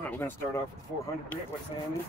All right, we're going to start off with 400 grit wet sanding.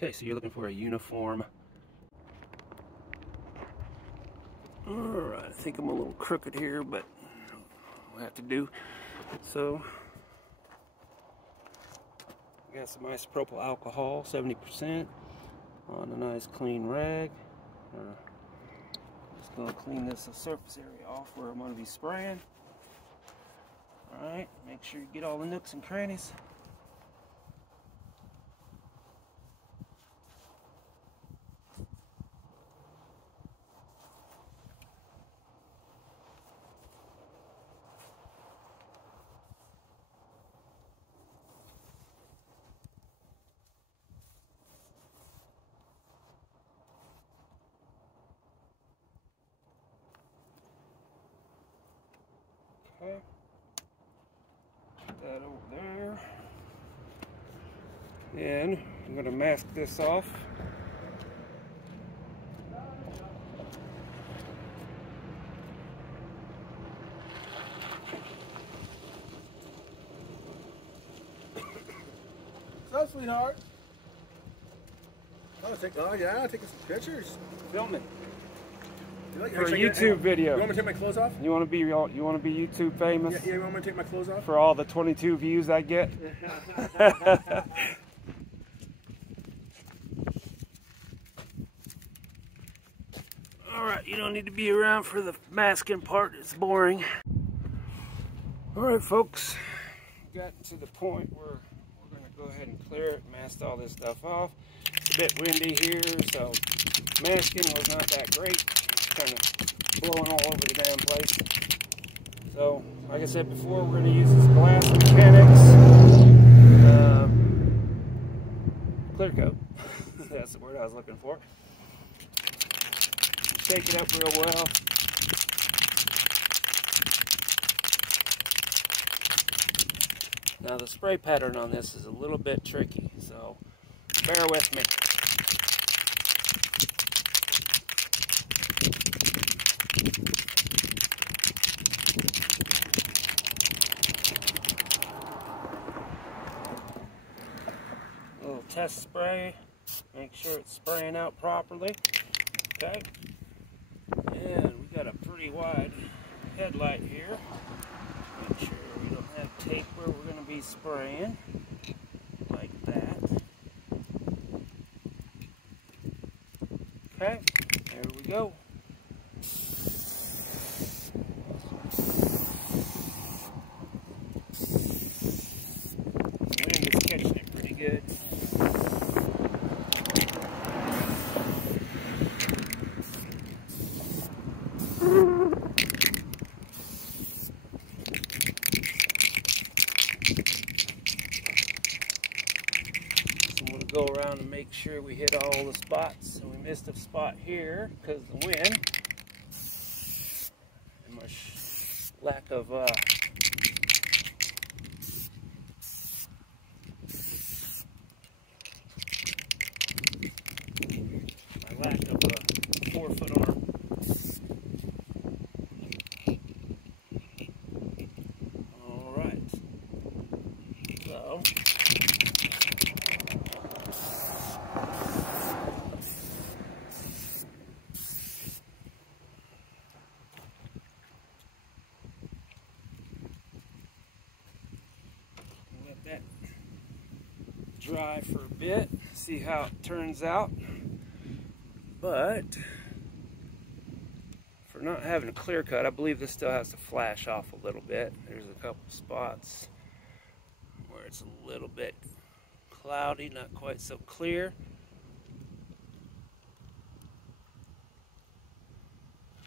Okay, so you're looking for a uniform. Alright, I think I'm a little crooked here, but we'll have to do. So, we got some isopropyl alcohol, 70%, on a nice clean rag. Just going to clean this surface area off where I'm going to be spraying. Alright, make sure you get all the nooks and crannies. Okay, put that over there, and I'm going to mask this off. What's up, sweetheart? Oh yeah, taking some pictures. Film it. Like, For a YouTube video. You want me to take my clothes off? You want to be YouTube famous? Yeah, you want me to take my clothes off? For all the 22 views I get? Alright, you don't need to be around for the masking part, it's boring. Alright folks, we've gotten to the point where we're going to go ahead and clear it, mask all this stuff off. It's a bit windy here, so masking was not that great. Kind of blowing all over the damn place. So, like I said before, we're going to use this glass Mechanix clear coat. That's the word I was looking for. Shake it up real well. Now the spray pattern on this is a little bit tricky, so bear with me. Test spray, make sure it's spraying out properly. Okay, and we got a pretty wide headlight here. Make sure we don't have tape where we're going to be spraying, like that. Okay, there we go. The wind is catching it pretty good. Go around and make sure we hit all the spots. So we missed a spot here because of the wind and my lack of a 4-foot arm. All right. So. That dry for a bit, see how it turns out. But for not having a clear cut, I believe this still has to flash off a little bit. There's a couple spots where it's a little bit cloudy, not quite so clear.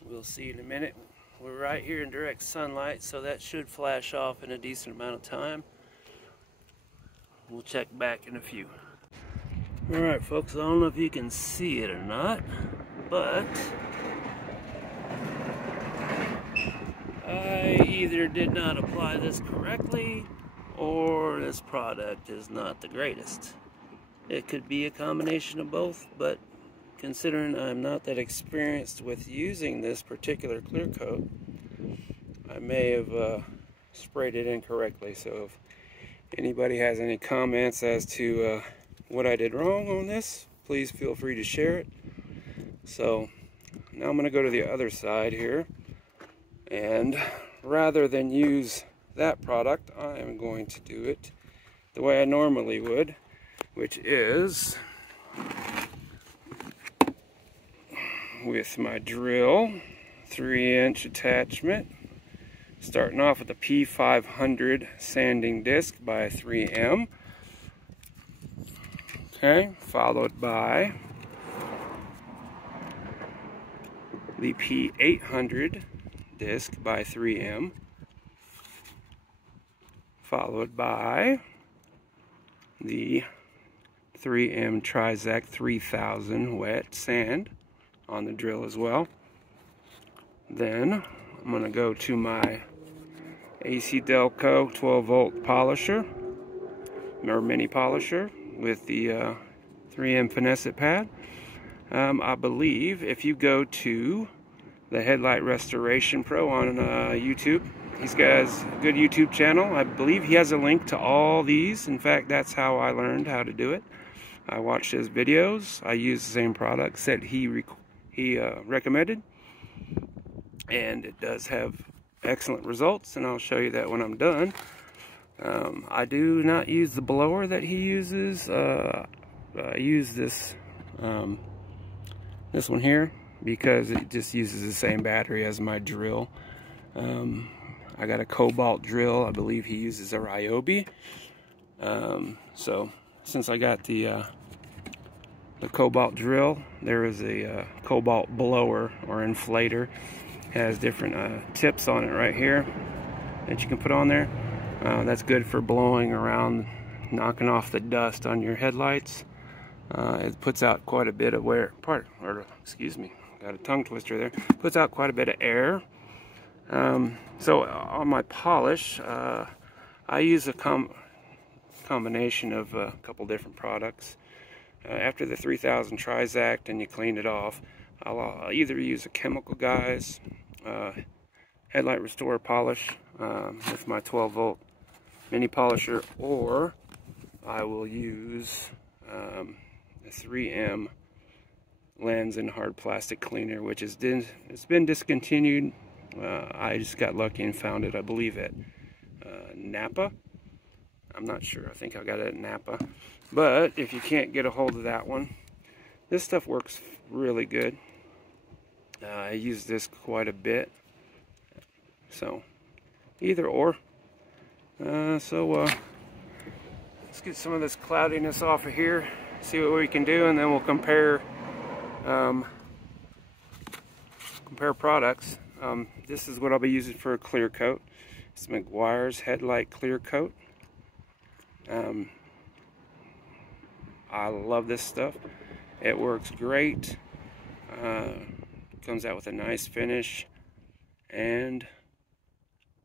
We'll see in a minute. We're right here in direct sunlight, so that should flash off in a decent amount of time. We'll check back in a few. Alright folks, I don't know if you can see it or not, but I either did not apply this correctly or this product is not the greatest. It could be a combination of both, but considering I'm not that experienced with using this particular clear coat, I may have sprayed it incorrectly. So if anybody has any comments as to what I did wrong on this, please feel free to share it. So now I'm going to go to the other side here, and rather than use that product, I am going to do it the way I normally would, which is with my drill, 3-inch attachment, starting off with a P500 sanding disc by 3M. Okay, followed by the P800 disc by 3M, followed by the 3M Trizac 3000 wet sand on the drill as well. Then I'm going to go to my AC Delco 12 volt polisher, or mini polisher, with the 3M Finesse It pad. I believe if you go to the Headlight Restoration Pro on YouTube, he's got a good YouTube channel. I believe he has a link to all these. In fact, that's how I learned how to do it. I watched his videos. I used the same products that he recommended, and it does have excellent results, and I'll show you that when I'm done. I do not use the blower that he uses. I use this this one here because it just uses the same battery as my drill. I got a Cobalt drill. I believe he uses a Ryobi. So since I got the Cobalt drill, there is a Cobalt blower or inflator. It has different tips on it right here that you can put on there. That's good for blowing around, knocking off the dust on your headlights. It puts out quite a bit of excuse me, got a tongue twister there. Puts out quite a bit of air. So on my polish, I use a combination of a couple different products. After the 3000 Trizac and you clean it off, I'll either use a Chemical Guys Headlight Restore polish with my 12 volt mini polisher, or I will use a 3M lens and hard plastic cleaner, which it's been discontinued. I just got lucky and found it, I believe, at Napa. I'm not sure. I think I got it at Napa. But if you can't get a hold of that one, this stuff works really good. I use this quite a bit. So either or. Let's get some of this cloudiness off of here, see what we can do, and then we'll compare products. This is what I'll be using for a clear coat. It's Meguiar's Headlight Clear Coat. I love this stuff. It works great. Comes out with a nice finish, and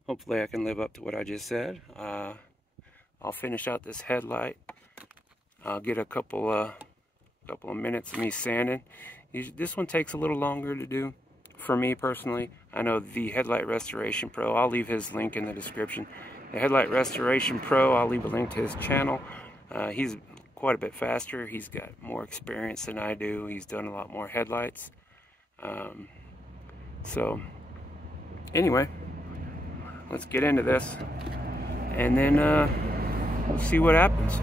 hopefully I can live up to what I just said. I'll finish out this headlight. I'll get a couple of minutes of me sanding. This one takes a little longer to do for me personally. I know the Headlight Restoration Pro, I'll leave his link in the description. The Headlight Restoration Pro, I'll leave a link to his channel. He's quite a bit faster. He's got more experience than I do. He's done a lot more headlights. So anyway, let's get into this, and then we'll see what happens.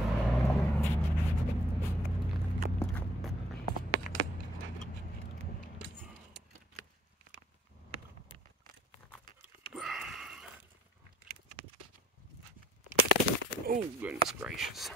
Oh, goodness gracious.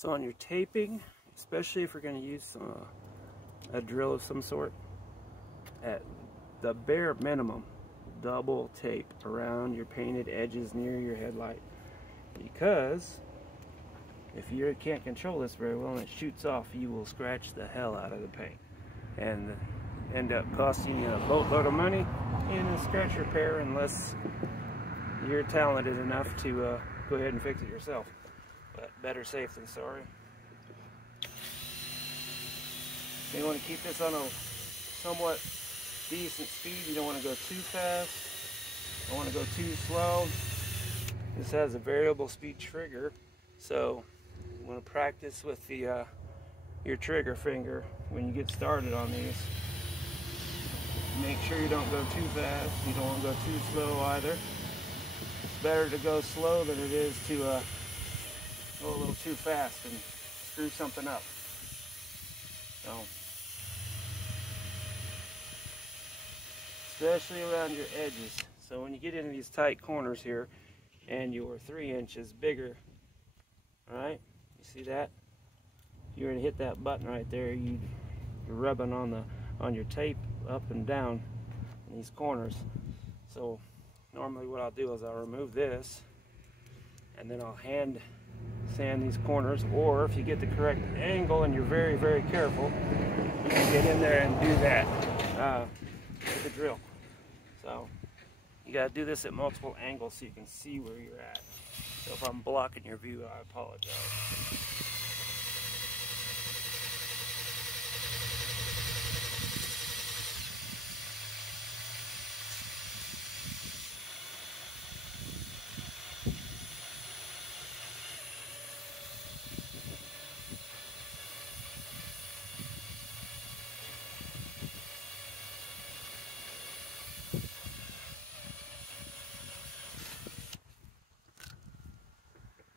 So on your taping, especially if you're going to use a drill of some sort, at the bare minimum, double tape around your painted edges near your headlight, because if you can't control this very well and it shoots off, you will scratch the hell out of the paint and end up costing you a boatload of money in a scratch repair unless you're talented enough to go ahead and fix it yourself. But better safe than sorry. You want to keep this on a somewhat decent speed. You don't want to go too fast. Don't want to go too slow. This has a variable speed trigger, so you want to practice with the your trigger finger when you get started on these. Make sure you don't go too fast. You don't want to go too slow either. It's better to go slow than it is to go a little too fast and screw something up. So, especially around your edges. So when you get into these tight corners here and you're 3 inches bigger, alright, you see that? You're going to hit that button right there. You're rubbing on your tape up and down in these corners. So normally what I'll do is I'll remove this and then I'll hand sand these corners, or if you get the correct angle and you're very, very careful, you can get in there and do that with the drill. So you got to do this at multiple angles so you can see where you're at. So if I'm blocking your view, I apologize.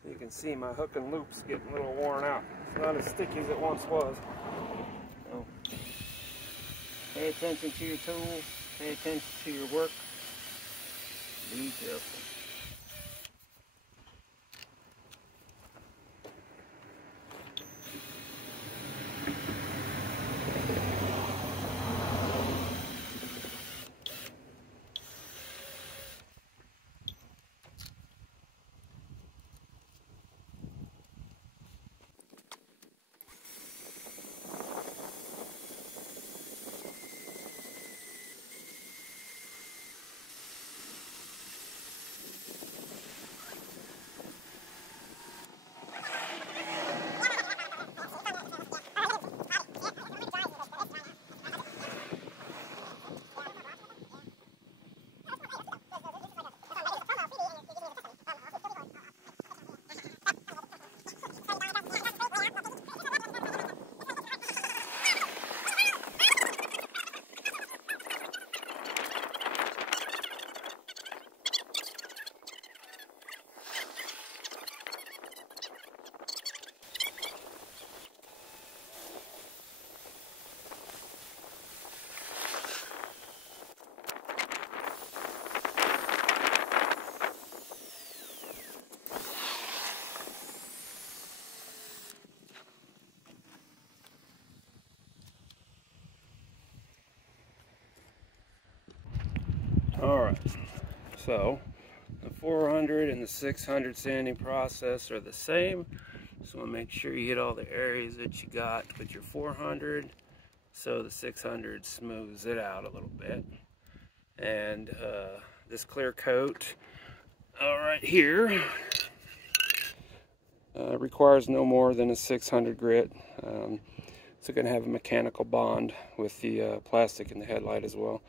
You can see my hook and loop's getting a little worn out. It's not as sticky as it once was. So, pay attention to your tool, pay attention to your work, be careful. Alright, so the 400 and the 600 sanding process are the same. So we'll make sure you hit all the areas that you got with your 400, so the 600 smooths it out a little bit. And this clear coat right here requires no more than a 600 grit. It's going to have a mechanical bond with the plastic in the headlight as well,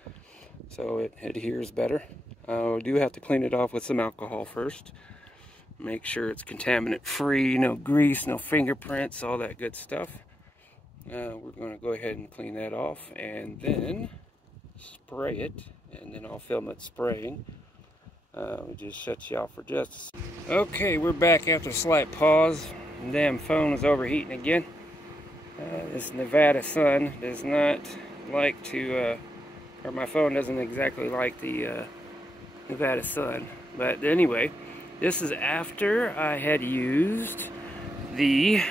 so it adheres better. We do have to clean it off with some alcohol first. Make sure it's contaminant free, no grease, no fingerprints, all that good stuff. We're going to go ahead and clean that off and then spray it, and then I'll film it spraying. We'll just shut you off for just a second. Okay, we're back after a slight pause. The damn phone is overheating again. This Nevada sun does not like to, or my phone doesn't exactly like the Nevada sun. But anyway, this is after I had used the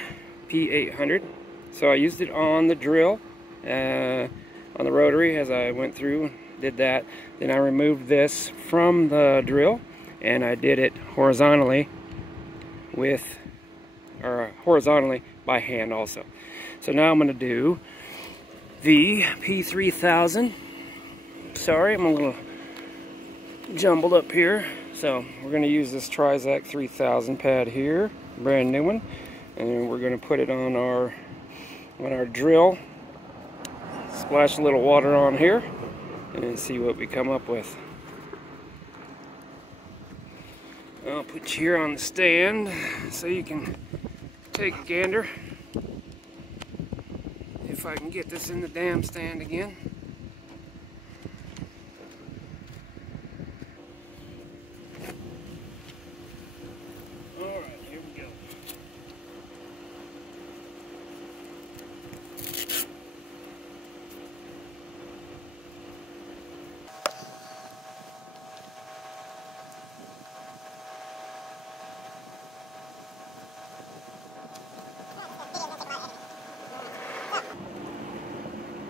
P800. So I used it on the drill, on the rotary as I went through, did that. Then I removed this from the drill and I did it horizontally horizontally by hand also. So now I'm going to do the P3000. Sorry, I'm a little jumbled up here. So we're going to use this Trizac 3000 pad here, brand new one, and we're going to put it on our drill. Splash a little water on here and see what we come up with. I'll put you here on the stand so you can take a gander. If I can get this in the damn stand again. Alright, here we go.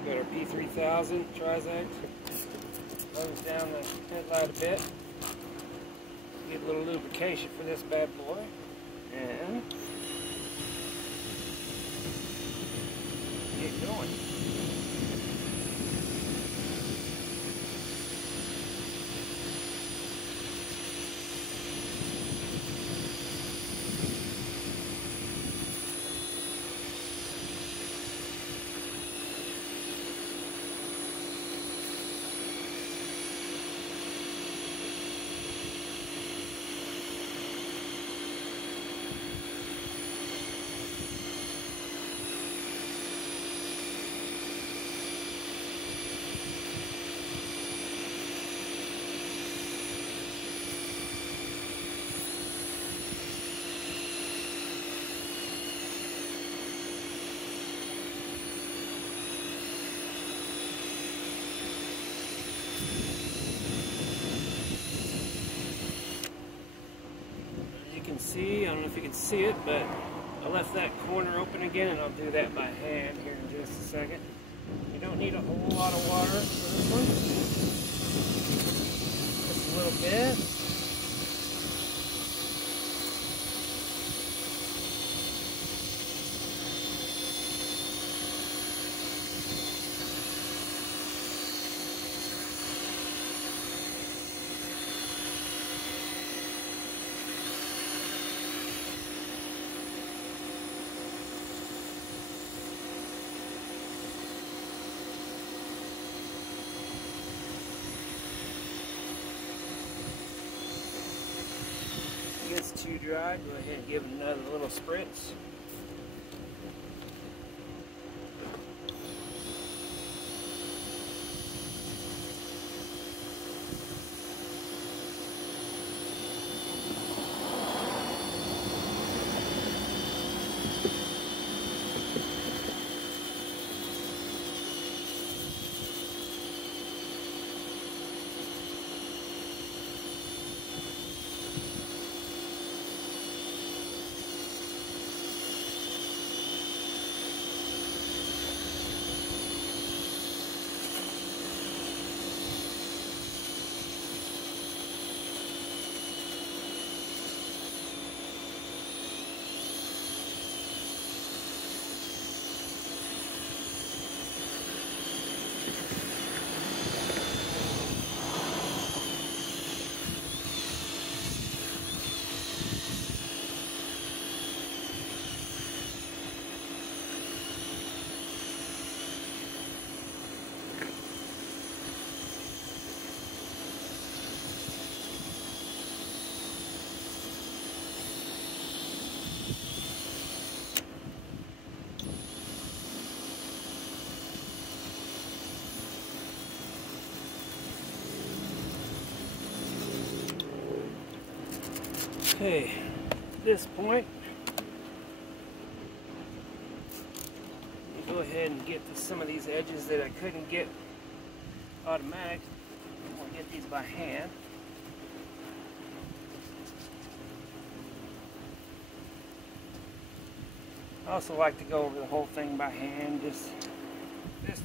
Got our P3000 Trizac. Close down the headlight a bit. Get a little lubrication for this bad boy. And get going. See, I don't know if you can see it, but I left that corner open again, and I'll do that by hand here in just a second. You don't need a whole lot of water for this one. Just a little bit. If it's too dry, go ahead and give it another little spritz. Okay, at this point, go ahead and get to some of these edges that I couldn't get automatic. We'll get these by hand. I also like to go over the whole thing by hand, just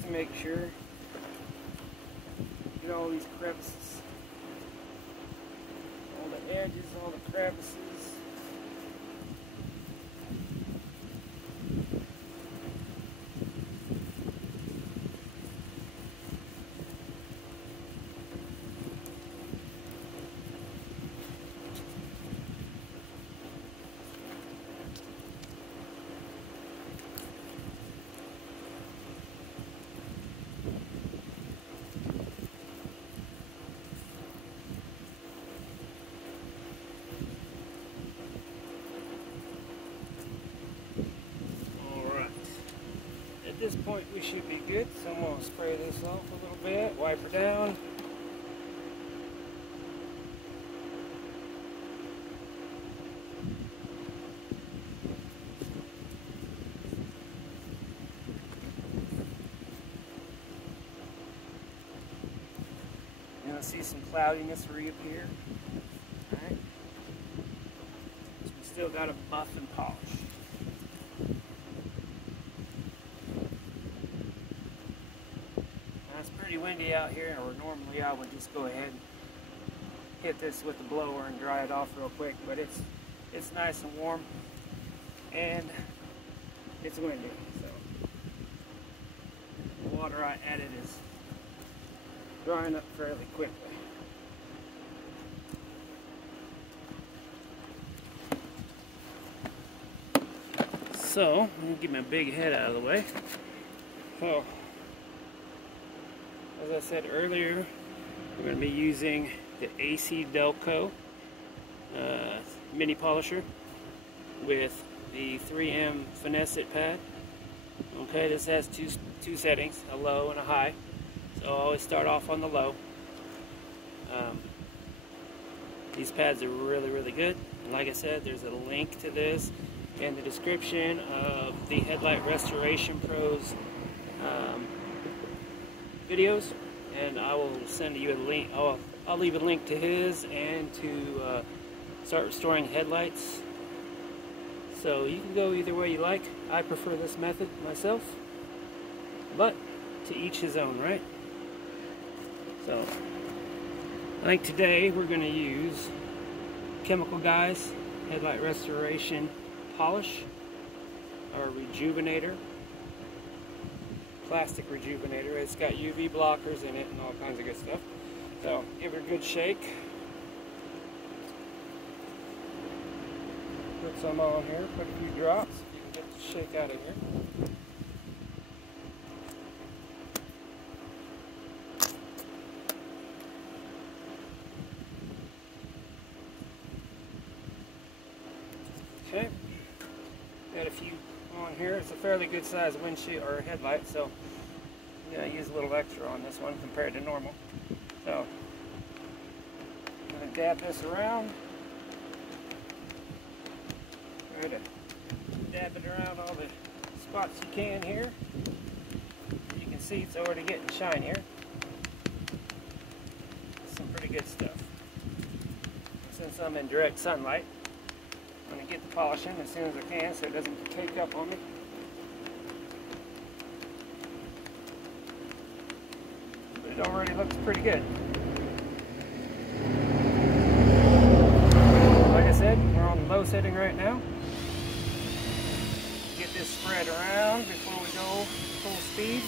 to make sure. Get all these crevices, all the edges, all the crevices. At this point we should be good, so I'm going to spray this off a little bit, wipe her down. You're going to see some cloudiness reappear. Alright. So we still got to buff and polish. It's pretty windy out here, or normally I would just go ahead and hit this with the blower and dry it off real quick, but it's nice and warm and it's windy, so the water I added is drying up fairly quickly. So let me get my big head out of the way. So, as I said earlier, we're going to be using the AC Delco mini polisher with the 3M Finesse It pad. Okay, this has two settings, a low and a high. So I'll always start off on the low. These pads are really good. And like I said, there's a link to this in the description of the Headlight Restoration Pros videos, and I will send you a link. I'll leave a link to his and to start restoring headlights. So you can go either way you like. I prefer this method myself, but to each his own, right? So I think today we're going to use Chemical Guys Headlight Restoration Polish, or Rejuvenator. Plastic rejuvenator. It's got UV blockers in it and all kinds of good stuff. So give it a good shake. Put some on here, put a few drops. You can get the shake out of here. Okay. Got a few on here. It's a fairly good size windshield or headlight, so I'm going to use a little extra on this one compared to normal. So I'm going to dab this around. Try to dab it around all the spots you can here. You can see it's already getting shinier. Some pretty good stuff. Since I'm in direct sunlight, I'm going to get the polishing as soon as I can so it doesn't cake up on me. But it already looks pretty good. Like I said, we're on the low setting right now. Get this spread around before we go full speed.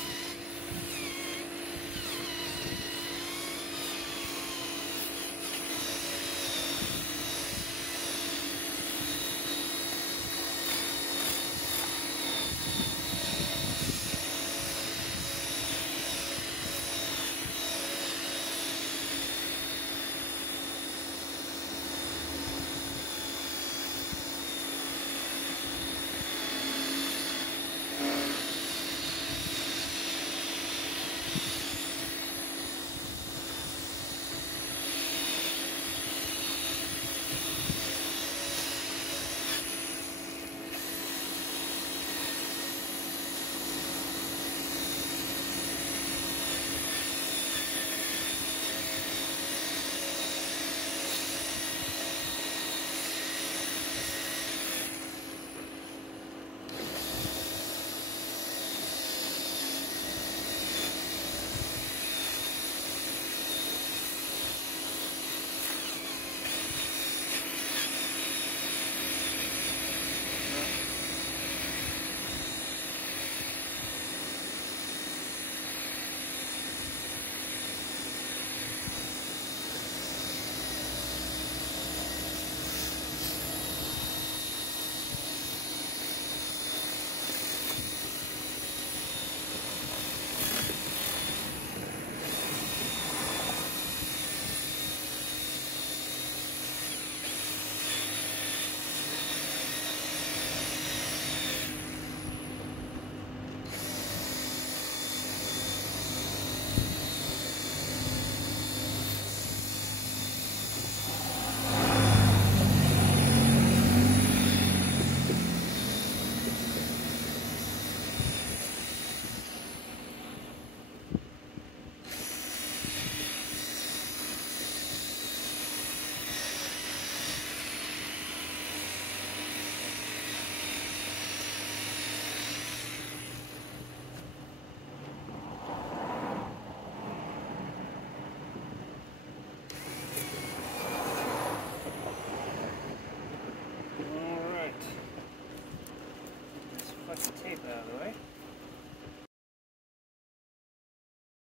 tape out of the way.